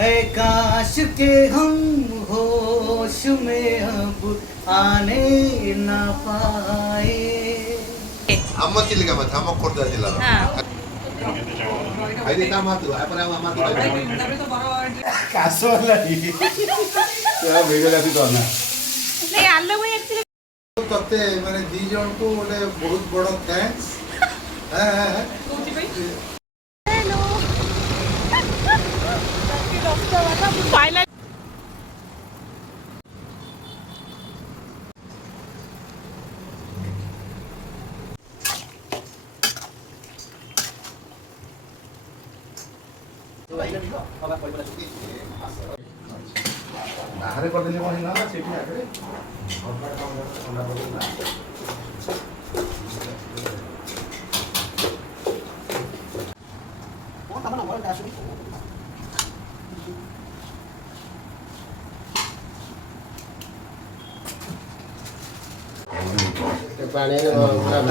ऐ काश के हम होश में अब आने ना पाए। अम्म चिल्लिका मत अम्म खोर्धा जिला आइदे काम आतु आपण आम्मा काश वाला ही क्या भेगला थी तो ना नहीं आलो भाई एक्चुअली तते माने दी जन को ओटे बहुत बड़ थैंक्स हां हेलो फाइनल बाहर कर देले कोन ना सेठी आकरे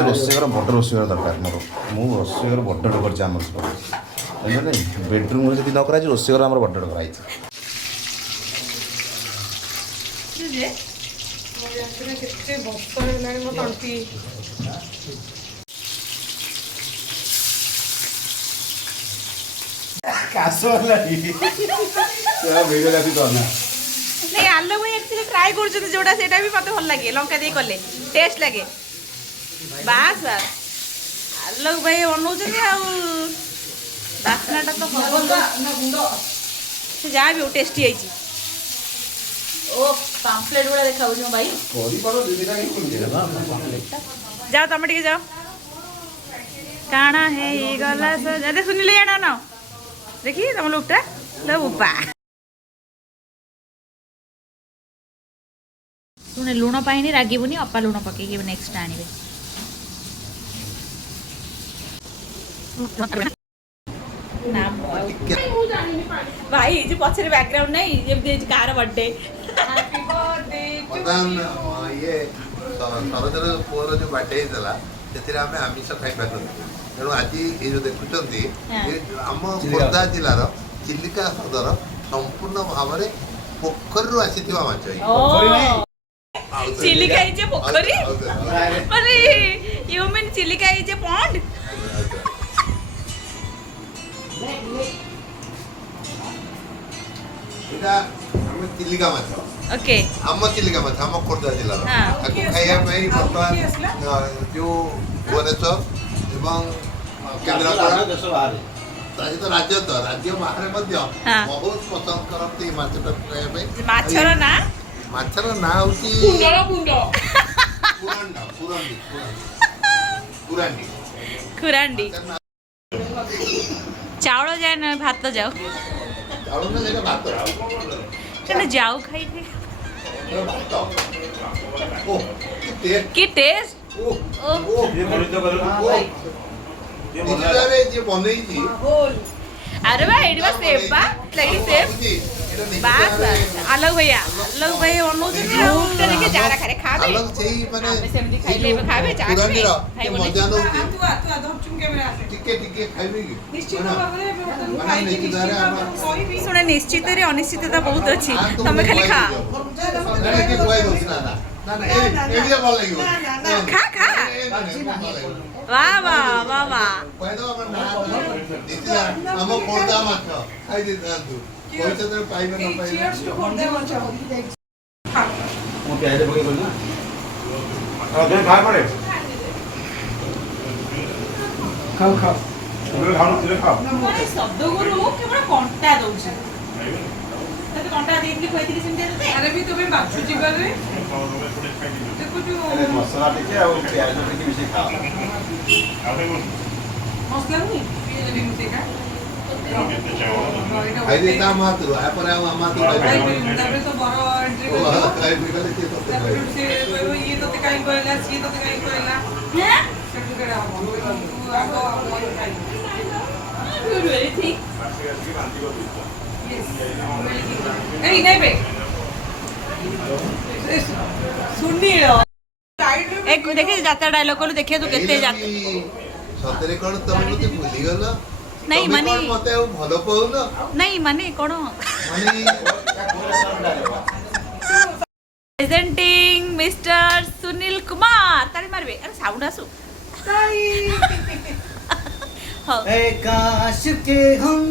ରୋଷେଇଘର ବଡ଼ ରୋଷେଇଘର ଦରକାର ମୋର ମୁଁ ରୋଷେଇଘର ବଡ଼ କରିଛି ଆମର ମାନେ ବେଡ଼ରୁମ୍ ଯଦି ନ କରାଯାଇଛି ରୋଷେଇଘର ଆମର ବଡ଼ କରାଯାଇଛି। କେତେ ବର୍ଷ ହେଲାଣି ମୋ ତଣ୍ଟି काश वाला ही क्या भेगला थी तो ना नहीं आलो भाई एक्चुअली ट्राई करछन जोड़ा सेटा भी मते भल लागे लंका दे कले टेस्ट लागे बास बास आलो भाई बनौछन आ बासनाटा तो ना गुंडो से जा भी टेस्टी आइची ओ पैम्फलेट वाला देखाउ जो भाई कोरी करो दीदीटा के खुल गया जाओ तमे टिके जाओ काना है ये गला सो जाते सुन ले ना ना देखी तुम लोगटा लो उपा सुने लुण पाइनी रागिबुनी अपा लुण पके नेक्स्ट आनिबे नाम भाई ये पछरे बैकग्राउंड नहीं जे कार बर्थडे हैप्पी बर्थडे प्रधान ये सरजर पुअर जो बर्थडे हेतला ସେଥିରେ ଆମେ ଆମିଷ ଖାଇପାରିଲୁ ତେଣୁ ଆଜି ଏ ଯେଉଁ ଦେଖୁଛନ୍ତି ଆମ ଖୋର୍ଦ୍ଧା ଜିଲ୍ଲାର ଚିଲିକା ହ୍ରଦର ସମ୍ପୂର୍ଣ୍ଣ ଭାବରେ ପୋଖରୀରୁ ଆସିଥିବା ମାଛ ଚିଲିକା ହେଇଛି ପୋଖରୀ ମାନେ ୟୁ ମିନ୍ ଚିଲିକା ହେଇଛି ପଣ୍ଡ ଏଇଟା ଆମେ ଚିଲିକା ମାଛ ओके ଆମ ଚିଲିକା ମାଛ ଆମ ଖୋର୍ଦ୍ଧା ଜିଲ୍ଲାର ତାକୁ ଖାଇବା ପାଇଁ ବର୍ତ୍ତମାନ ଯେଉଁ ଭୁବନେଶ୍ୱର ଏବଂ କେନ୍ଦ୍ରାପଡ଼ା ତା ସହିତ ରାଜ୍ୟ ତ ରାଜ୍ୟ ବାହାରେ ମଧ୍ୟ ବହୁତ ପସନ୍ଦ କରନ୍ତି ଏ ମାଛଟାକୁ ଖାଇବା ପାଇଁ ମାଛର ନାଁ ହେଉଛି खुरांडी चावल जाए ना भात जाओ ଚାଉଳ ନା ସେଇଟା ଭାତ चलो जाओ खाई ଓ की टेस्ट ଯିଏ ବନେଇଛି अरे भाई एडी बस सेफ बा लगी सेफ बास अलग भैया बनौछन आ देखे जारा खारे खाबे अलग सेही माने सेमती खाइले खाबे चाखबे खाई मजा नउची तू धरचुम कैमरा आसे टिके खाइबे की निश्चित भाबरे सुने निश्चित रे अनिश्चितता बहुत अछि तमे खाली खा कि कोई दोस ना ना ए एडिया भल लागियो खा खा वाह वाह वाह वाह कोइ दो हमर ना दितिला हम खोर्दा माछ खाइ दे तू कोइ चंद्र पाइबे न पाइबे चीयर्स टू खोर्दा माछ खा मो प्याज बगे बोल ना आ दे खा पड़े खाओ खाओ खाओ शब्द गुरु केवल कंटा दउछ तते कंटा देइतली खोइतली सिमते तते अरे भी तबे बाछु जीवन रे देखो जो मसला टिके आ प्याज टिके मिसे खा मसला नहीं ये जदी मुते का खाइ दे ता मातु आपण मातु ताबे तो बरो एंट्री ओ खाइ दे गले के तते खाइ से ये तते काई कहला सी तते काई कहला हैं सेटु केरा हो तू आगो मोर खाइ वेरी ठीक यस ए नहीं बे सुननी एक देखे जाता डायलॉग को देखे तो केते जाता सतरे कोन तमे मते भूली गलो ନାଇଁ ତମେ ମାନେ କଣ ମତେ ଆଉ ଭଲ ପାଉନ ନାଇଁ ମାନେ କ'ଣ ମାନେ ପ୍ରେଜେଣ୍ଟିଂ ମିଷ୍ଟର ସୁनील कुमार ताली मारबे अरे साउंड आसु हाँ ए काश के हम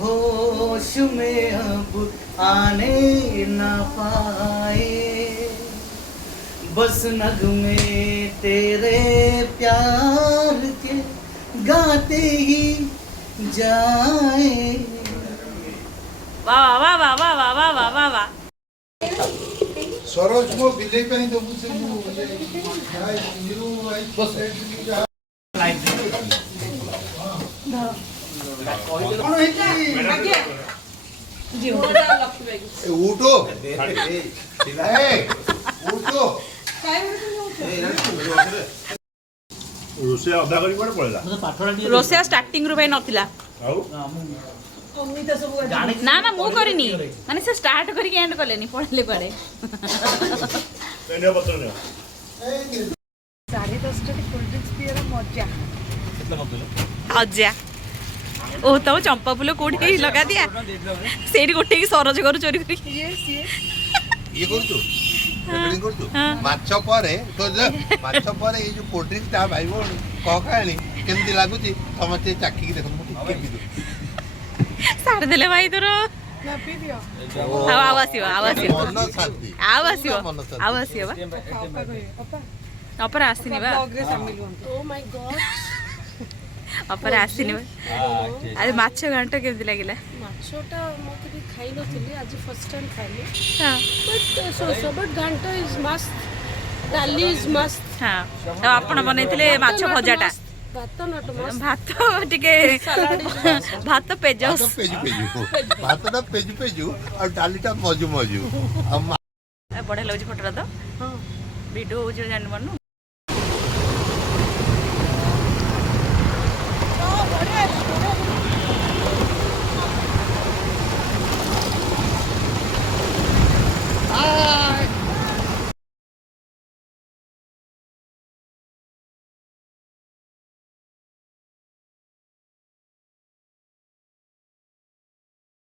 होश में अब आने न पाए बस नगमे तेरे प्यार के गाते ही जाए वाह वाह वाह वाह वाह वाह वाह वाह वाह ସରୋଜ ମୋ ବିଲେଇ ପାଇଁ ଦବୁ ସେ ଉଠୁ ଉଠୁ ରୋଷେଇ ଅଧା କରି କୁଆଡ଼େ ପଳେଇଲା ରୋଷେଇଆ ଷ୍ଟାର୍ଟିଂ ରୁ ଭାଇ ନଥିଲା ଆଉ ନା ନା ମୁଁ କରିନି ମାନେ ସେ ଷ୍ଟାର୍ଟ କରିକି ଏଣ୍ଡ କଲେନି ପଳେଇଲେ କୁଆଡେ ନିଅ ପତ୍ର ନିଅ ଅଜା ଓ ତମ ଚମ୍ପା ଫୁଲ କୋଉଠି ଲଗା ଦିଆ ସେଇଠି ଗୋଟେ ସରୋଜ ଘରୁ ଚୋରି କରି ଇଏ କରୁଛୁ ରେକର୍ଡିଂ କରୁଛୁ ହଁ। ମାଛ ପରେ ମାଛ ପରେ ଏଇ ଯୋଉ କୋଲ୍ଡ ଡ୍ରିଙ୍କଟା ଭାଇ ଭଉଣୀ କହ କାହାଣୀ କେମିତି ଲାଗୁଛି ସମସ୍ତେ ଚାଖିକି ଦେଖନ୍ତୁ ମୁଁ ଟିକେ ପିଇଦୁ ସାରି ଦେଲେ ଭାଇ ତୋର ଆଉ ଆସିବ ମନ ଶାନ୍ତି ଆଉ ଆସିବ ମନ ଶାନ୍ତି। ଆଉ ଆସିବ ବା ଅପରା ଆସିନି ବା ଅପରା ଆସିନି ବା ଆରେ ମାଛ ଘାଣ୍ଟ କେମିତି ଲାଗିଲା ମାଛଟା ମୁଁ କେବେ ଖାଇନଥିଲି ଆଜି ଫାର୍ଷ୍ଟ ଟାଇମ୍ ଖାଇଲି ହଁ ବଟ୍ ଘାଣ୍ଟ ଇଜ୍ ମସ୍ତ ଡାଲି ଇଜ୍ ମସ୍ତ ହଁ ଆଉ ଆପଣ ବନେଇଥିଲେ ମାଛ ଭଜାଟା ଭାତ ନଟ ମସ୍ତ ଭାତ ଟିକେ ଭାତ ପେଜ ଭାତ ପେଜୁ ପେଜୁ ଭାତଟା ପେଜୁ ପେଜୁ ଆଉ ଡାଲିଟା ମଜୁ ମଜୁ ଆଉ ବଢିଆ ଲାଗୁଛି ଫଟୋଟା ତ ହଁ ଭିଡ଼ିଓ ହେଉଛି ଜାଣିପାରୁନୁ